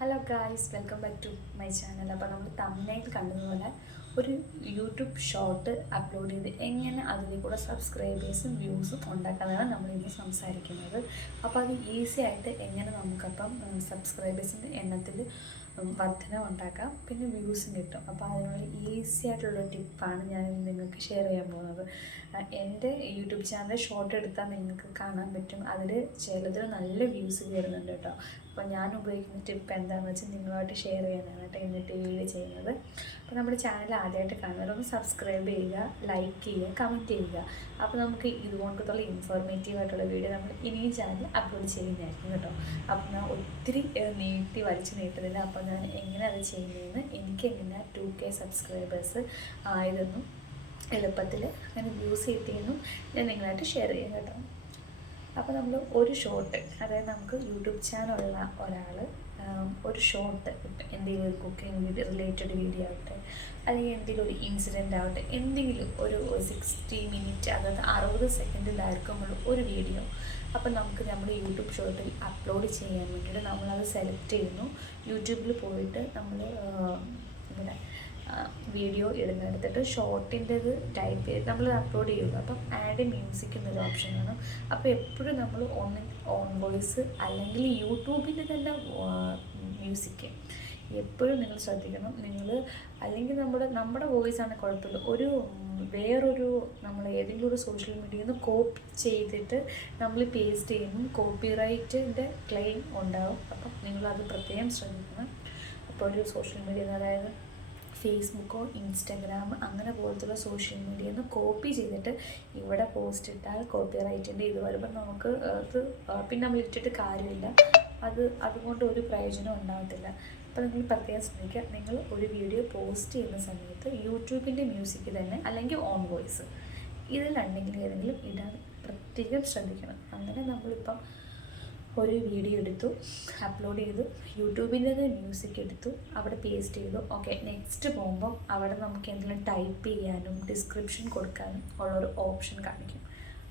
Hello guys, welcome back to my channel. അപ്പോൾ നമ്മൾ തമിഴ്നാട്ടിൽ കണ്ടതുപോലെ ഒരു യൂട്യൂബ് ഷോർട്ട് അപ്ലോഡ് ചെയ്ത് എങ്ങനെ അതിൽ കൂടെ സബ്സ്ക്രൈബേഴ്സും വ്യൂസും ഉണ്ടാക്കാനാണ് നമ്മളിന്ന് സംസാരിക്കുന്നത്. അപ്പോൾ അത് ഈസി ആയിട്ട് എങ്ങനെ നമുക്കപ്പം സബ്സ്ക്രൈബേഴ്സിൻ്റെ എണ്ണത്തിൽ വർധന ഉണ്ടാക്കാം, പിന്നെ വ്യൂസും കിട്ടും. അപ്പോൾ അതിനുള്ള ഈസി ആയിട്ടുള്ള ടിപ്പാണ് ഞാൻ നിങ്ങൾക്ക് ഷെയർ ചെയ്യാൻ പോകുന്നത്. എൻ്റെ യൂട്യൂബ് ചാനൽ ഷോർട്ട് എടുത്താൽ നിങ്ങൾക്ക് കാണാൻ പറ്റും, അതിൽ ചിലതിൽ നല്ല വ്യൂസ് കയറുന്നുണ്ട് കേട്ടോ. അപ്പോൾ ഞാൻ ഉപയോഗിക്കുന്ന ടിപ്പ് എന്താണെന്ന് വെച്ചാൽ നിങ്ങളുമായിട്ട് ഷെയർ ചെയ്യാനാണ് കേട്ടോ ഇന്നത്തെ വീഡിയോ ചെയ്യുന്നത്. അപ്പോൾ നമ്മുടെ ചാനൽ ആദ്യമായിട്ട് കാണുന്നവരൊന്ന് സബ്സ്ക്രൈബ് ചെയ്യുക, ലൈക്ക് ചെയ്യുക, കമൻറ്റ് ചെയ്യുക. അപ്പോൾ നമുക്ക് ഇതുകൊണ്ടുള്ള ഇൻഫോർമേറ്റീവ് ആയിട്ടുള്ള വീഡിയോ നമ്മൾ ഇനിയും ചാനൽ അപ്ലോഡ് ചെയ്യുന്നതായിരിക്കും കേട്ടോ. അപ്പോൾ ഞാൻ ഒത്തിരി നീട്ടി വലിച്ച് നീട്ടുന്നില്ല. അപ്പോൾ ഞാൻ എങ്ങനെ അത് ചെയ്യുന്നതെന്ന്, എനിക്ക് എങ്ങനെ 2K സബ്സ്ക്രൈബേഴ്സ് ആയതെന്നും എളുപ്പത്തിൽ അങ്ങനെ വ്യൂസ് കിട്ടിയെന്നും ഞാൻ നിങ്ങളായിട്ട് ഷെയർ ചെയ്യാം കേട്ടോ. അപ്പോൾ നമ്മൾ ഒരു ഷോർട്ട്, അതായത് നമുക്ക് യൂട്യൂബ് ചാനലുള്ള ഒരാൾ ഒരു ഷോർട്ട്, എന്തെങ്കിലും ഒരു കുക്കിംഗ് വീഡിയോ റിലേറ്റഡ് വീഡിയോ ആവട്ടെ, അല്ലെങ്കിൽ എന്തെങ്കിലും ഒരു ഇൻസിഡൻ്റ് ആവട്ടെ, എന്തെങ്കിലും ഒരു 60 മിനിറ്റ്, അതായത് 60 സെക്കൻഡിലായിരിക്കുമ്പോൾ ഒരു വീഡിയോ അപ്പോൾ നമുക്ക് നമ്മുടെ യൂട്യൂബ് ഷോർട്ടിൽ അപ്ലോഡ് ചെയ്യാൻ വേണ്ടിയിട്ട് നമ്മളത് സെലക്ട് ചെയ്യുന്നു. യൂട്യൂബിൽ പോയിട്ട് നമ്മൾ ഇവിടെ വീഡിയോ ഇടുന്നെടുത്തിട്ട് ഷോർട്ടിൻ്റെത് ടൈപ്പ് ചെയ്ത് നമ്മൾ അപ്ലോഡ് ചെയ്യുക. അപ്പം ആഡ് മ്യൂസിക് എന്നൊരു ഓപ്ഷനാണ്. അപ്പോൾ എപ്പോഴും നമ്മൾ ഓൺ വോയിസ് അല്ലെങ്കിൽ യൂട്യൂബിൻ്റെ തന്നെ മ്യൂസിക് എപ്പോഴും നിങ്ങൾ ശ്രദ്ധിക്കണം. നിങ്ങൾ അല്ലെങ്കിൽ നമ്മുടെ വോയിസ് ആണ് കുഴപ്പമില്ല, ഒരു വേറൊരു നമ്മൾ ഏതെങ്കിലും ഒരു സോഷ്യൽ മീഡിയയിൽ നിന്ന് കോപ്പി ചെയ്തിട്ട് നമ്മൾ പേസ്റ്റ് ചെയ്യുമ്പോൾ കോപ്പിറൈറ്റിൻ്റെ ക്ലെയിം ഉണ്ടാവും. അപ്പം നിങ്ങളത് പ്രത്യേകം ശ്രദ്ധിക്കണം. അപ്പോൾ ഒരു സോഷ്യൽ മീഡിയ, അതായത് ഫേസ്ബുക്കോ ഇൻസ്റ്റഗ്രാം അങ്ങനെ പോലത്തുള്ള സോഷ്യൽ മീഡിയയിൽ നിന്ന് കോപ്പി ചെയ്തിട്ട് ഇവിടെ പോസ്റ്റ് ഇട്ടാൽ കോപ്പിറൈറ്റിൻ്റെ ഇത് വരുമ്പോൾ നമുക്ക് അത് പിന്നെ നമ്മൾ ഇട്ടിട്ട് കാര്യമില്ല, അതുകൊണ്ട് ഒരു പ്രയോജനം ഉണ്ടാകത്തില്ല. അപ്പോൾ നിങ്ങൾ പ്രത്യേകം ശ്രദ്ധിക്കുക, നിങ്ങൾ ഒരു വീഡിയോ പോസ്റ്റ് ചെയ്യുന്ന സമയത്ത് യൂട്യൂബിൻ്റെ മ്യൂസിക് തന്നെ അല്ലെങ്കിൽ ഓൺ വോയിസ് ഇതിൽ രണ്ടെങ്കിലും ഏതെങ്കിലും ഇടാൻ പ്രത്യേകം ശ്രദ്ധിക്കണം. അങ്ങനെ നമ്മളിപ്പം ഒരു വീഡിയോ എടുത്തു, അപ്ലോഡ് ചെയ്തു, യൂട്യൂബിൻ്റെ മ്യൂസിക് എടുത്തു, അവിടെ പേസ്റ്റ് ചെയ്തു. ഓക്കെ, നെക്സ്റ്റ് പോകുമ്പം അവിടെ നമുക്ക് എന്തെങ്കിലും ടൈപ്പ് ചെയ്യാനും ഡിസ്ക്രിപ്ഷൻ കൊടുക്കാനും ഉള്ളൊരു ഓപ്ഷൻ കാണിക്കും.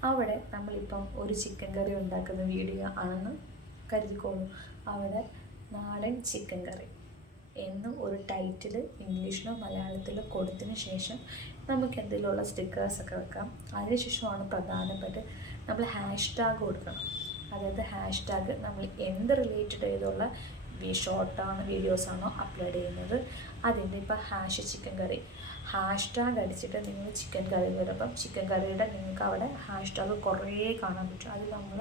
അവിടെ നമ്മളിപ്പം ഒരു ചിക്കൻ കറി ഉണ്ടാക്കുന്ന വീഡിയോ ആണെന്ന് കരുതിക്കോളൂ. അവിടെ നാടൻ ചിക്കൻ കറി എന്ന് ഒരു ടൈറ്റിൽ ഇംഗ്ലീഷിലോ മലയാളത്തിലോ കൊടുത്തതിന് ശേഷം നമുക്ക് എന്തെങ്കിലുമുള്ള സ്റ്റിക്കേഴ്സൊക്കെ വെക്കാം. അതിനുശേഷമാണ് പ്രധാനപ്പെട്ട് നമ്മൾ #ടാഗ് കൊടുക്കണം. അതായത് #ടാഗ് നമ്മൾ എന്ത് റിലേറ്റഡ് ചെയ്തുള്ള ഷോർട്ടാണ് വീഡിയോസാണോ അപ്ലോഡ് ചെയ്യുന്നത് അതിൻ്റെ ഇപ്പോൾ #ചിക്കൻ കറി #ടാഗ് അടിച്ചിട്ട് നിങ്ങൾ ചിക്കൻ കറി വരുമ്പം ചിക്കൻ കറിയുടെ നിങ്ങൾക്ക് അവിടെ #ടാഗ് കുറേ കാണാൻ പറ്റും. അതിൽ നമ്മൾ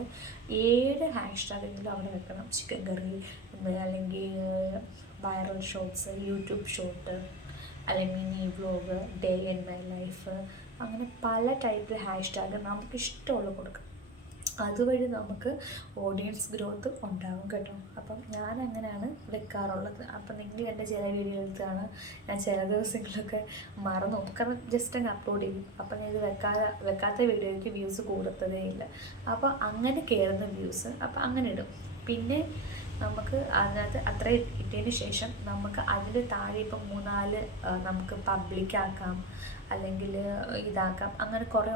7 #ടാഗെങ്കിലും അവിടെ വെക്കണം. ചിക്കൻ കറി, അല്ലെങ്കിൽ വൈറൽ ഷോർട്സ്, യൂട്യൂബ് ഷോർട്ട്, അല്ലെങ്കിൽ mini vlog, day in my life, അങ്ങനെ പല ടൈപ്പ് #ടാഗ് നമുക്ക് ഇഷ്ടമുള്ള കൊടുക്കാം. അതുവഴി നമുക്ക് ഓഡിയൻസ് ഗ്രോത്ത് ഉണ്ടാകും കേട്ടോ. അപ്പം ഞാൻ അങ്ങനെയാണ് വെക്കാറുള്ളത്. അപ്പം നിങ്ങൾ എൻ്റെ ചില വീഡിയോ എടുത്താണ് ഞാൻ ചില ദിവസങ്ങളൊക്കെ മറന്നു പോകും, കാരണം ജസ്റ്റ് അങ്ങ് അപ്ലോഡ് ചെയ്യും. അപ്പം ഞാൻ ഇത് വെക്കാത്ത വീഡിയോയ്ക്ക് വ്യൂസ് കൂടത്തതേ ഇല്ല. അപ്പോൾ അങ്ങനെ കയറുന്ന വ്യൂസ് അപ്പം അങ്ങനെ ഇടും. പിന്നെ നമുക്ക് അതിനകത്ത് അത്ര ഇട്ടതിന് ശേഷം നമുക്ക് അതിൽ താഴെ ഇപ്പം 3-4 നമുക്ക് പബ്ലിക്കാക്കാം, അല്ലെങ്കിൽ ഇതാക്കാം, അങ്ങനെ കുറേ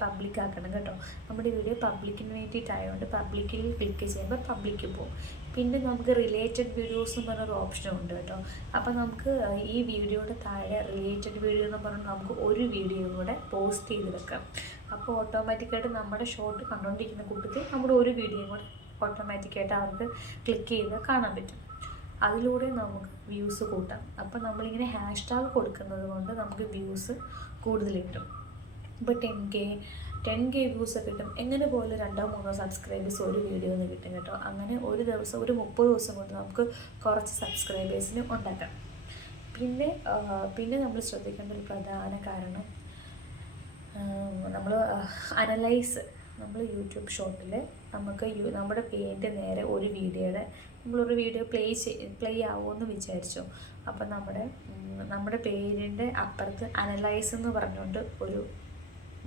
പബ്ലിക്കാക്കണം കേട്ടോ. നമ്മുടെ വീഡിയോ പബ്ലിക്കിന് വേണ്ടിയിട്ടായതുകൊണ്ട് പബ്ലിക്കിൽ ക്ലിക്ക് ചെയ്യുമ്പോൾ പബ്ലിക്ക് പോകും. പിന്നെ നമുക്ക് റിലേറ്റഡ് വീഡിയോസ് എന്ന് പറഞ്ഞൊരു ഓപ്ഷനുണ്ട് കേട്ടോ. അപ്പോൾ നമുക്ക് ഈ വീഡിയോയുടെ താഴെ റിലേറ്റഡ് വീഡിയോ എന്ന് പറഞ്ഞാൽ നമുക്ക് ഒരു വീഡിയോ കൂടെ പോസ്റ്റ് ചെയ്ത് വെക്കാം. അപ്പോൾ ഓട്ടോമാറ്റിക്കായിട്ട് നമ്മുടെ ഷോർട്ട് കണ്ടുകൊണ്ടിരിക്കുന്ന കൂട്ടത്തിൽ നമ്മുടെ ഒരു വീഡിയോ കൂടെ ഓട്ടോമാറ്റിക്കായിട്ട് അവർക്ക് ക്ലിക്ക് ചെയ്ത് കാണാൻ പറ്റും. അതിലൂടെ നമുക്ക് വ്യൂസ് കൂട്ടാം. അപ്പോൾ നമ്മളിങ്ങനെ #ടാഗ് കൊടുക്കുന്നത് കൊണ്ട് നമുക്ക് വ്യൂസ് കൂടുതൽ കിട്ടും. ഇപ്പോൾ 10K വ്യൂസ് കിട്ടും. എങ്ങനെ പോലെ 2-3 സബ്സ്ക്രൈബേഴ്സ് ഒരു വീഡിയോയിൽ നിന്ന് കിട്ടും കേട്ടോ. അങ്ങനെ ഒരു ദിവസം ഒരു 30 ദിവസം കൊണ്ട് നമുക്ക് കുറച്ച് സബ്സ്ക്രൈബേഴ്സിന് ഉണ്ടാക്കാം. പിന്നെ നമ്മൾ ശ്രദ്ധിക്കേണ്ട ഒരു പ്രധാന കാരണം, നമ്മൾ നമ്മൾ യൂട്യൂബ് ഷോർട്ടിൽ നമുക്ക് നമ്മുടെ പേരിൻ്റെ നേരെ ഒരു വീഡിയോയുടെ നമ്മളൊരു വീഡിയോ പ്ലേ ആവുമെന്ന് വിചാരിച്ചു. അപ്പം നമ്മുടെ പേരിൻ്റെ അപ്പുറത്ത് അനലൈസ് എന്ന് പറഞ്ഞുകൊണ്ട് ഒരു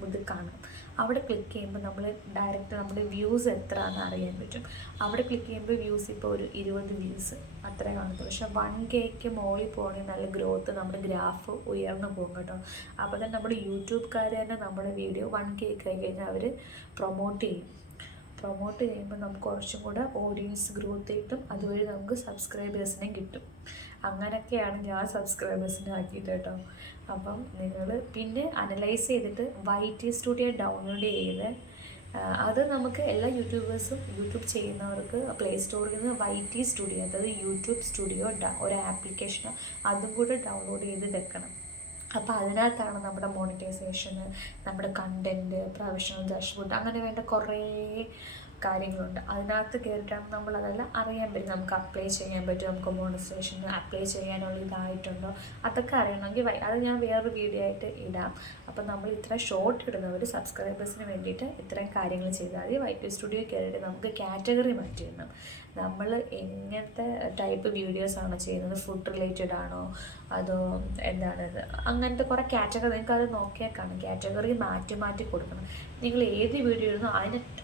ഇത് കാണും. അവിടെ ക്ലിക്ക് ചെയ്യുമ്പോൾ നമ്മൾ ഡയറക്റ്റ് നമ്മുടെ വ്യൂസ് എത്രയാണെന്ന് അറിയാൻ പറ്റും. അവിടെ ക്ലിക്ക് ചെയ്യുമ്പോൾ വ്യൂസ് ഇപ്പോൾ ഒരു 20 വ്യൂസ് അത്രേ കാണത്തുള്ളൂ. പക്ഷേ 1Kക്ക് മുകളിൽ പോകണമെങ്കിൽ നല്ല ഗ്രോത്ത്, നമ്മുടെ ഗ്രാഫ് ഉയർന്നു പോകും കേട്ടോ. അപ്പോൾ തന്നെ നമ്മുടെ യൂട്യൂബുകാർ തന്നെ നമ്മുടെ വീഡിയോ 1K ആയി കഴിഞ്ഞാൽ അവർ പ്രൊമോട്ട് ചെയ്യും. പ്രൊമോട്ട് ചെയ്യുമ്പോൾ നമുക്ക് കുറച്ചും കൂടെ ഓഡിയൻസ് ഗ്രോത്ത് കിട്ടും, അതുവഴി നമുക്ക് സബ്സ്ക്രൈബേഴ്സിനെയും കിട്ടും. അങ്ങനെയൊക്കെയാണ് ഞാൻ സബ്സ്ക്രൈബേഴ്സിനെ ആക്കിയിട്ട് കേട്ടോ. അപ്പം നിങ്ങൾ പിന്നെ അനലൈസ് ചെയ്തിട്ട് YT സ്റ്റുഡിയോ ഡൗൺലോഡ് ചെയ്ത് അത് നമുക്ക് എല്ലാ യൂട്യൂബേഴ്സും യൂട്യൂബ് ചെയ്യുന്നവർക്ക് പ്ലേ സ്റ്റോറിൽ നിന്ന് YT സ്റ്റുഡിയോ, അതായത് യൂട്യൂബ് സ്റ്റുഡിയോ ഒരു ആപ്ലിക്കേഷൻ, അതും കൂടെ ഡൗൺലോഡ് ചെയ്ത് വെക്കണം. അപ്പോൾ അതിനകത്താണ് നമ്മുടെ മോണിറ്റൈസേഷന്, നമ്മുടെ കണ്ടൻറ്റ്, പ്രൊഫഷണൽ ഡാഷ്ബോർഡ്, അങ്ങനെ വേണ്ട കുറേ കാര്യങ്ങളുണ്ട്. അതിനകത്ത് കയറിയിട്ടാണ് നമ്മൾ അതെല്ലാം അറിയാൻ പറ്റും. നമുക്ക് അപ്ലൈ ചെയ്യാൻ പറ്റും, നമുക്ക് മോണിറ്റൈസേഷന് അപ്ലൈ ചെയ്യാനുള്ള ഇതായിട്ടുണ്ടോ അതൊക്കെ അറിയണമെങ്കിൽ അത് ഞാൻ വേറൊരു വീഡിയോ ആയിട്ട് ഇടാം. അപ്പം നമ്മൾ ഇത്ര ഷോർട്ട് ഇടുന്നവർ സബ്സ്ക്രൈബേഴ്സിന് വേണ്ടിയിട്ട് ഇത്രയും കാര്യങ്ങൾ ചെയ്താൽ മതി. YT സ്റ്റുഡിയോ കയറിയിട്ട് നമുക്ക് കാറ്റഗറി മാറ്റിയിടണം. നമ്മൾ എങ്ങനത്തെ ടൈപ്പ് വീഡിയോസാണോ ചെയ്യുന്നത്, ഫുഡ് റിലേറ്റഡ് ആണോ അതോ എന്താണ്, അങ്ങനത്തെ കുറേ കാറ്റഗറി നിങ്ങൾക്ക് അത് നോക്കിയാൽ കാണും. കാറ്റഗറി മാറ്റി മാറ്റി കൊടുക്കണം. നിങ്ങൾ ഏത് വീഡിയോ ഇടുന്നോ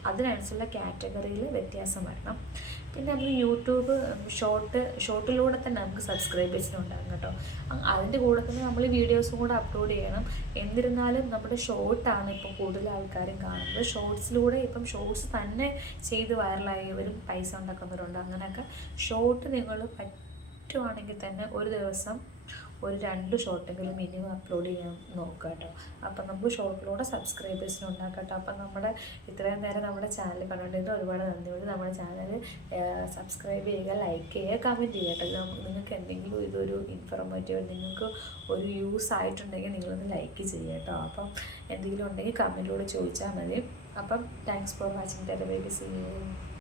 അതിനനുസരിച്ചുള്ള കാറ്റഗറിയിൽ വ്യത്യാസം വരണം. പിന്നെ നമ്മൾ യൂട്യൂബ് ഷോർട്ടിലൂടെ തന്നെ നമുക്ക് സബ്സ്ക്രൈബേഴ്സിന് ഉണ്ടാകും കേട്ടോ. അതിൻ്റെ കൂടെ തന്നെ നമ്മൾ വീഡിയോസും കൂടെ അപ്ലോഡ് ചെയ്യണം. എന്നിരുന്നാലും നമ്മുടെ ഷോർട്ടാണ് ഇപ്പോൾ കൂടുതൽ ആൾക്കാരും കാണുന്നത്. ഷോർട്സിലൂടെ ഇപ്പം ഷോർട്സ് തന്നെ ചെയ്ത് വൈറലായവരും പൈസ ഉണ്ടാക്കുന്നവരുണ്ട്. അങ്ങനെയൊക്കെ ഷോർട്ട് നിങ്ങൾ പറ്റുവാണെങ്കിൽ തന്നെ ഒരു ദിവസം ഒരു 2 ഷോർട്ടെങ്കിലും മിനിമം അപ്ലോഡ് ചെയ്യാൻ നോക്കുക കേട്ടോ. അപ്പം നമുക്ക് ഷോർട്ടിലൂടെ സബ്സ്ക്രൈബേഴ്സിന് ഉണ്ടാക്കാം കേട്ടോ. അപ്പം നമ്മുടെ ഇത്രയും നേരം നമ്മുടെ ചാനൽ കണ്ടുകൊണ്ടിരുന്ന ഒരുപാട് നന്ദിയുണ്ട്. നമ്മുടെ ചാനൽ സബ്സ്ക്രൈബ് ചെയ്യുക, ലൈക്ക് ചെയ്യുക, കമൻറ്റ് ചെയ്യുക കേട്ടോ. നിങ്ങൾക്ക് എന്തെങ്കിലും ഇതൊരു ഇൻഫോർമേറ്റീവ്, നിങ്ങൾക്ക് ഒരു യൂസ് ആയിട്ടുണ്ടെങ്കിൽ നിങ്ങളൊന്ന് ലൈക്ക് ചെയ്യുക കേട്ടോ. അപ്പം എന്തെങ്കിലും ഉണ്ടെങ്കിൽ കമൻറ്റിലൂടെ ചോദിച്ചാൽ മതി. അപ്പം thanks for watching. Bye bye, see U.